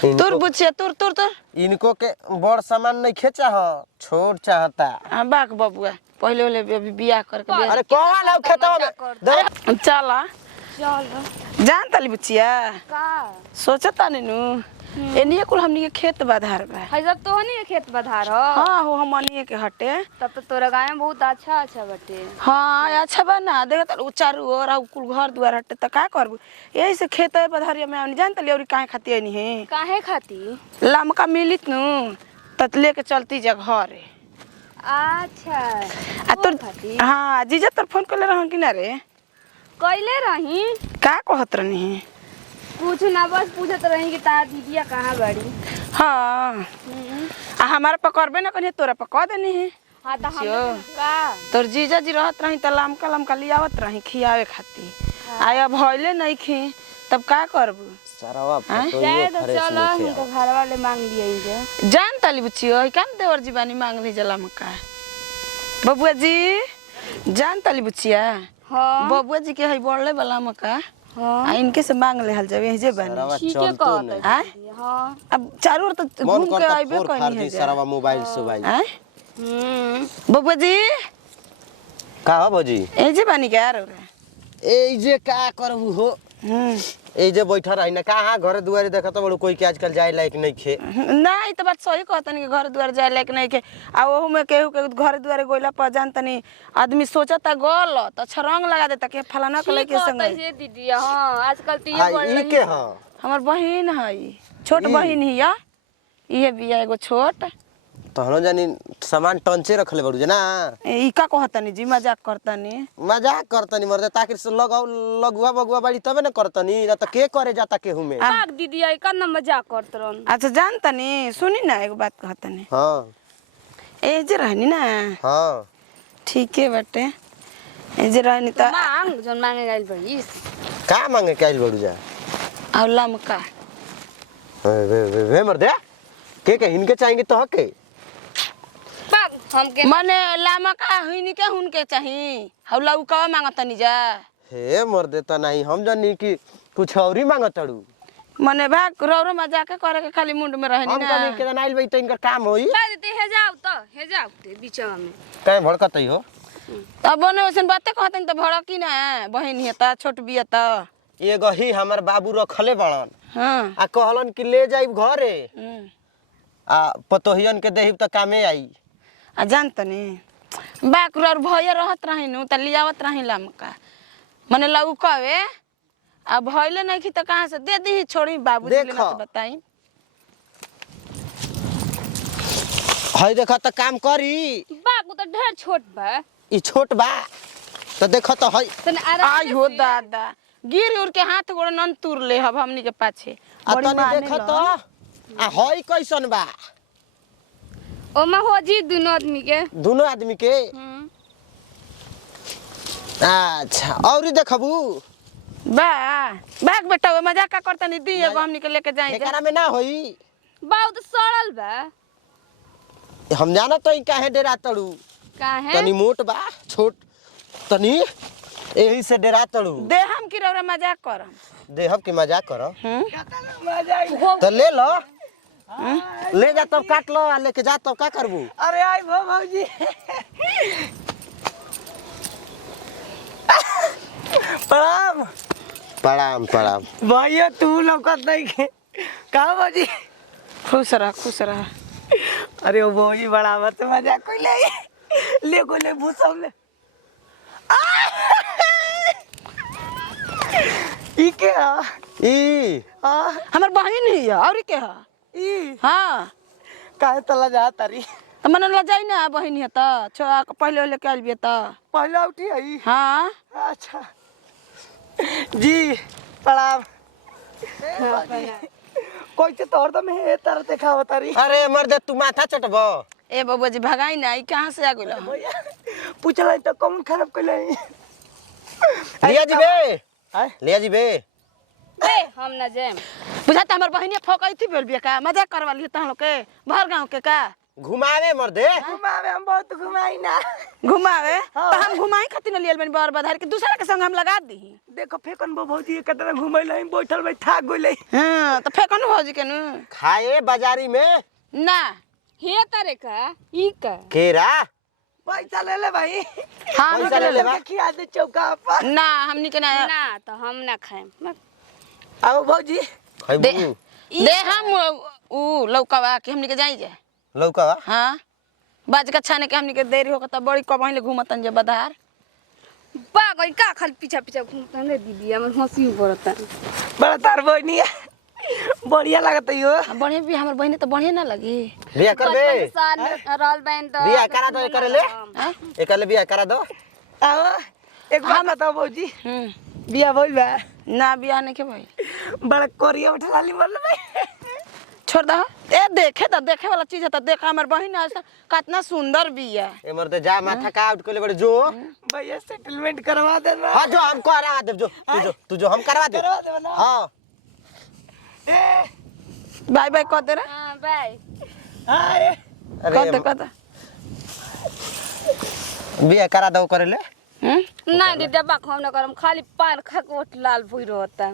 तुर बुचिया तुर तुर तुर इनको के बड़ सामान नहीं खेचा हो छोड़ चाहता। बाक बबुआ पहले वाले अभी बियाह करके अरे कौन है खेतवा में चला चल जान तली बुचिया का सोचता नु एनिए कुल हमनी के खेत बाधार बा है जब तो नहीं खेत बधार हो। हां हो हमनी के हटे तब तो तोरा गाय में बहुत अच्छा अच्छा बटे। हां अच्छा बा ना देख त चारू ओर कुल घर दुआर हटे त का करबू यही से खेत बधारिया में आनी जान तली और काहे खाती आनी है काहे खाती लमका मिलित नु त लेके चलती जा घरे। अच्छा आ तोर हां जीजा तोर फोन करले रहन कि ना रे कइले रही का कहत रहनी कुछ ना बस पूछत रही कि तार दीदिया कहाँ बड़ी। हां आ हमारा पकड़बे ना कनी तोरा पकड़ देनी है। हां त हम का तोर जीजा जी रहत रही त लमका लियावत रही खियावे खाती आया भइले नहीं खी तब का करबू सरवा जाए तो चलो हमको घर वाले मांग लिए जे जान ताली बुचियो कान देवर जीवानी मांग ली जला मका बबुआ जी जान ताली बुचिया। हां बबुआ जी के है बोलले वाला मका हां इनके से मांग ले हल जावे जे बनी ठीक है कहत हां हां अब चारों ओर तो घूम के आइबे कनी है सरवा मोबाइल सुबाइल हां बबुआ जी का हो भौजी ए जे बनी क्या रे ए जे का करबू हो ए जे बैठा रही ना कहाँ घर दुआरे देखत बड़ू कोई के आजकल जाए लायक नहीं खे नहीं तो बात सही कहतनी घर द्वार जाए लायक नहीं के आ ओहू में केहू के घर द्वारे गोइला पर जानतनी आदमी सोचता गलत अच्छा रंग लगा देता के फलाना के लइके संग जे दीदी हां आजकल तो ये बोल ई के हां हमर बहिन है छोट बहिन हिया इहे बिया एगो छोट तहनो जानी सामान टंचे रखले बड़ू जना ई का कहतनी जी मजाक करतनी मजाक करतनी मरदे ताकि से लगाओ लगुआ बगुआ बाड़ी तबे न करतनी ना त के करे जाता केहू में भाग दीदी आई का ना मजाक करत रहन। अच्छा जानतनी सुनी ना एगो बात कहतनी हां ए जे रहनी ना हां ठीक है बटे ए जे रहनी त मांग जोन मांगे गइल बड़ी का मांगे काइल बड़ू जा आ लमका वे मरदे के हिनके चाहेंगे तो हके भाग हमके मने लमका हुइनी के हुनके चाही हौला उ का मांगतनी जा हे मरदे त नहीं हम जानी कि कुछ औरी मांगतड़ू मने भाग रौरो मजाक करे के खाली मुंड में रहनी हम ना कनी के नाइल बई त इनकर काम होई दीदी हे जाओ ते बीचवा में काहे भड़कतई हो तब बने वैसन बातें कहतनी त भड़की ना बहिन हिय त छोट बिया त एगो ही हमर बाबू रखले बड़न हां आ कहलन कि ले जाइब घरे आ पतोहियन के देहिब त कामे आई आ जानतनी बाकुर और भैया रहत रही नु त लियावत रही लमका मने लऊ कवे आ भइले नहीं कि त कहां से दे दी छोड़ी बाबूजी ले देखो। मत बताई हई देख त काम करी बाबू तो ढेर छोट बा ई छोट बा त देख त हई तने आराम आई हो दादा गिर उर के हाथ गोड़ नन तुर ले हब हमनी के पाछे आ बड़ी तनी माने देख लो। त आ हई कैसन बा ओमा हो जी दोनों आदमी के दोनों आदमी के अच्छा औरी देखबू बा भाग बेटा वो मजाक का करतनी दी एगो हमनी के लेके जाई जा एकरा में ना होई बाऊ तो सड़ल बा हम जाना तो ई काहे डेरा तड़ू काहे तनी मोट बा छोट तनी एही से डेरा तड़ू दे हम की रौरा मजाक करम देहब के मजाक कर हम्म तो ले लो ले जा तब काट लो आ लेके जा तब का करबू अरे आई भो भौजी प्रणाम प्रणाम प्रणाम भैया तू लौकत नहीं के का भौजी खुश रह अरे वो भौजी बड़ा मत मजाक कोइले ले को ले भूसम ले ई के ई हमर बहिन ही है और के है ई हां काहे तला जा तारी त मन ल जाई ना बहिन है त छोरा पहले लेके आइल बिया त पहला उठी आई हां अच्छा जी प्रणाम कोई तो तोर दम है तर देखाव तारी अरे मर्दे तू माथा चटबो ए बबुआ जी भगाई ना ई कहां से आ गेल भैया पूछला तो कौन खराब कइले लिया जी बे आय लिया जी बे बे हम ना जेम बुझाता हमर बहिनिया फोकई थी बेल बिया का मजाक करवा लिए तहन लोग के भर गांव के का घुमावे मर्दे। घुमावे हम बहुत घुमाई ना। घुमावे तो हम घुमाई खातिर न लियल बनी बर बधार के दूसरा के संग हम लगा दी। देखो फेकन बो भौजी कतना घुमैले हम बैठल में थाक गइले। हां तो फेकन भौजी के न खाए बाजारी में ना हे तारे का ई का केरा पैसा ले ले भाई। हां पैसा ले ले बा। खिया दे चौका पर। ना हमनी के ना ना तो हम ना खाएम। आओ भौजी खाइबू दे हम ऊ लौकावा के हमनी के जाई जे। लौका हां बाज का छाने के हमनी के देरी होकर त बड़ी कबहिले घूमतन जे बधार। पागल का खाली पीछा पीछा घूमता रे दीदी हमर हंसी पड़ता। बड़ा तार बहनी है। बढ़िया लागत यो। बढ़िया भी हमर बहिनी त बढ़िया ना लगी। बिया करबे रहल बहन तो बिया करा दो करे ले हां एकर ले बिया करा दो। आओ एक बात बताओ भौजी बिया भइल बा ना बिया नहीं के भाई बड़ा कोरिया उठा ली बोल भाई। छोड़ दो ए देखे वाला चीज है त देख हमर बहिन ऐसा कितना सुंदर बिया। ए मर्दे जा माथा का आउट कोले बड़े जो भैया सेटलमेंट करवा देना। हां जो हम करा देब जो तू जो हम करवा दे। करवा देना ना। हां बाय बाय कह दे रे हां बाय। हाय कह दे बिया करा दो करे ले। ना दीदी बा हम ना करम खाली पान खा के ओठ लाल भई रहता।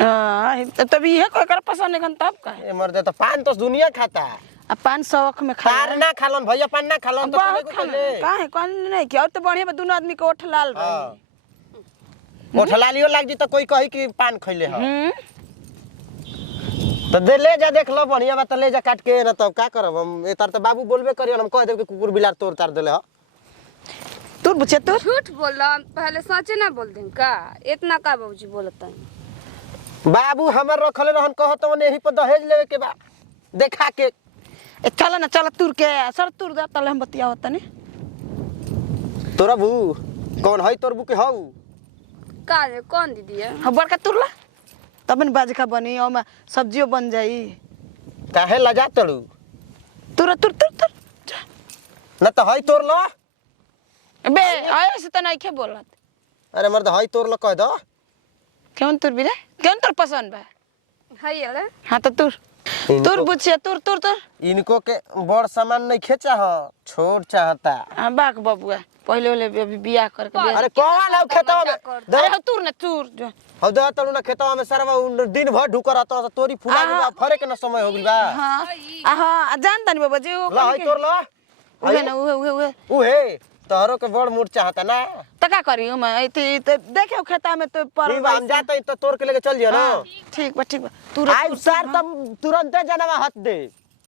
हां तभी ये कोई कर पसंद नहीं तब का ए मर्दे तो पान तो दुनिया खाता। अब 500 में खा पान ना खालन भैया पान ना खालन तो बहुत तू खाना ले काहे कौन नहीं किया और तो बढ़िया बा दोनों आदमी के ओठ लाल रही। ओठलालियो लाग जी तो कोई कही कि पान खइले ह तो दे ले जा देख लो बढ़िया बात ले जा काट के ना तब का करब हम ए तार तो बाबू बोलबे करियो हम कह देब कि कुकुर बिलार तोड़ तार देले ह। तू बुझे तू झूठ बोला पहले सच ना बोल दें का इतना का बाबूजी बोलता है। बाबू हमर रखले रहन कहत ओने यही पर दहेज लेवे के बा देखा के ए चल ना चल तुर के सर तुर दे तले हम बतियावत तनी तोरा बू कौन है तोर बू के हौ का रे कौन दीदी है हम बड़का तुरला तब न बाज का बनी ओमा सब्जियो बन जाई। काहे लजा तड़ू तुर तुर तुर तुर जा। न तो है तोर लो बे ऐसे तो नहीं के बोलत अरे मर्द है तोर लो कह दो क्यों तुर भी रे क्यों तुर पसंद बा है ये ले हां तो तुर तुर बुझे तुर तुर तुर इनको के बड़ सामान नहीं खेचा ह छोट चाहता। हां बाक बबुआ पहले वाले अभी बियाह करके अरे कौन है खेतवा में अरे हो तुर ना तुर जो हौ दो तड़ू ना खेतवा में सरवा दिन भर ढुकर रहता तोरी फुला बा फरे के न समय हो गइल बा। हां हां जान तनी बाबा जी ला है तोर ला उहे ना उहे उहे तोहरो के बड़ मूड चाहता ना त का करी मैं इति देखे खेता में तो पर ठीक बा हम जाते तो तोड़ के लेके चल जियो ना। ठीक बा तू आई सर तब तुरंत जनवा हत दे।